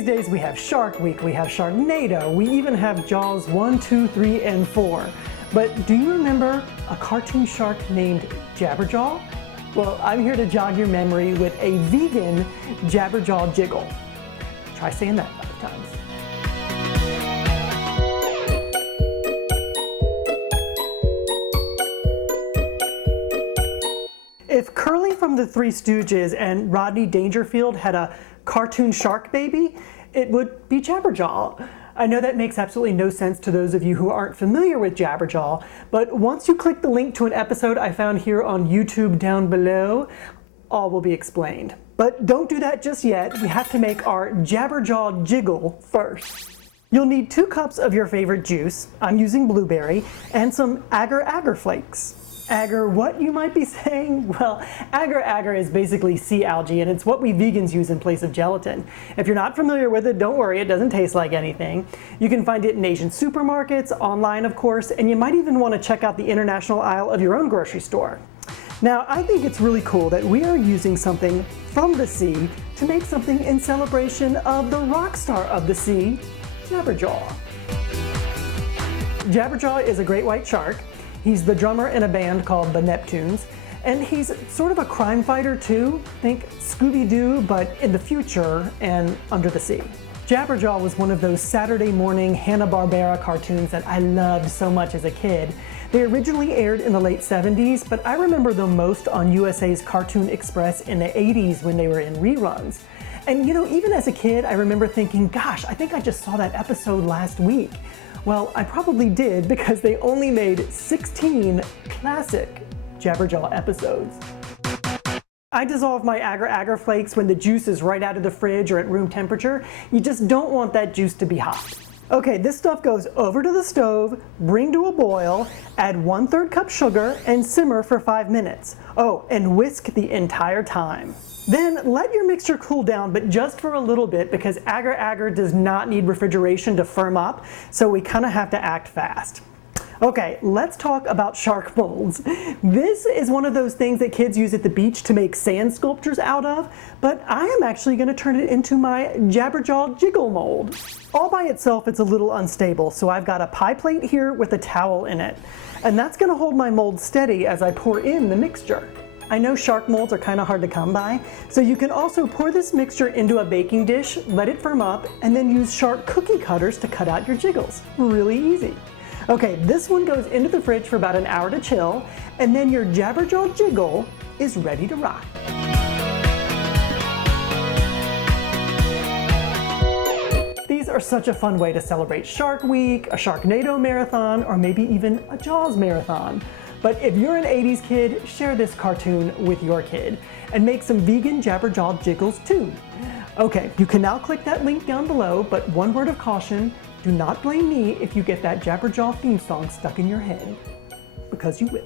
These days we have Shark Week, we have Sharknado, we even have Jaws 1, 2, 3, and 4. But do you remember a cartoon shark named Jabberjaw? Well, I'm here to jog your memory with a vegan Jabberjaw Jiggle. Try saying that 5 times. If Curly from the Three Stooges and Rodney Dangerfield had a cartoon shark baby, it would be Jabberjaw. I know that makes absolutely no sense to those of you who aren't familiar with Jabberjaw, but once you click the link to an episode I found here on YouTube down below, all will be explained. But don't do that just yet. We have to make our Jabberjaw Jiggle first. You'll need 2 cups of your favorite juice, I'm using blueberry, and some Agar flakes. Agar, what you might be saying? Well, agar is basically sea algae, and it's what we vegans use in place of gelatin. If you're not familiar with it, don't worry, it doesn't taste like anything. You can find it in Asian supermarkets, online of course, and you might even want to check out the international aisle of your own grocery store. Now, I think it's really cool that we are using something from the sea to make something in celebration of the rock star of the sea, Jabberjaw. Jabberjaw is a great white shark. He's the drummer in a band called the Neptunes, and he's sort of a crime fighter too. Think Scooby-Doo, but in the future and under the sea. Jabberjaw was one of those Saturday morning Hanna-Barbera cartoons that I loved so much as a kid. They originally aired in the late 70s, but I remember them most on USA's Cartoon Express in the 80s when they were in reruns. And you know, even as a kid, I remember thinking, gosh, I think I just saw that episode last week. Well, I probably did because they only made 16 classic Jabberjaw episodes. I dissolve my agar flakes when the juice is right out of the fridge or at room temperature. You just don't want that juice to be hot. Okay, this stuff goes over to the stove, bring to a boil, add 1/3 cup sugar, and simmer for 5 minutes. Oh, and whisk the entire time. Then let your mixture cool down, but just for a little bit because agar does not need refrigeration to firm up, so we kind of have to act fast. Okay, let's talk about shark molds. This is one of those things that kids use at the beach to make sand sculptures out of, but I am actually going to turn it into my Jabberjaw Jiggle mold. All by itself, it's a little unstable, so I've got a pie plate here with a towel in it, and that's going to hold my mold steady as I pour in the mixture. I know shark molds are kind of hard to come by, so you can also pour this mixture into a baking dish, let it firm up, and then use shark cookie cutters to cut out your jiggles. Really easy. Okay, this one goes into the fridge for about an hour to chill, and then your Jabberjaw Jiggle is ready to rock. These are such a fun way to celebrate Shark Week, a Sharknado marathon, or maybe even a Jaws marathon. But if you're an 80s kid, share this cartoon with your kid and make some vegan Jabberjaw Jiggles too. Okay, you can now click that link down below, but one word of caution, do not blame me if you get that Jabberjaw theme song stuck in your head, because you will.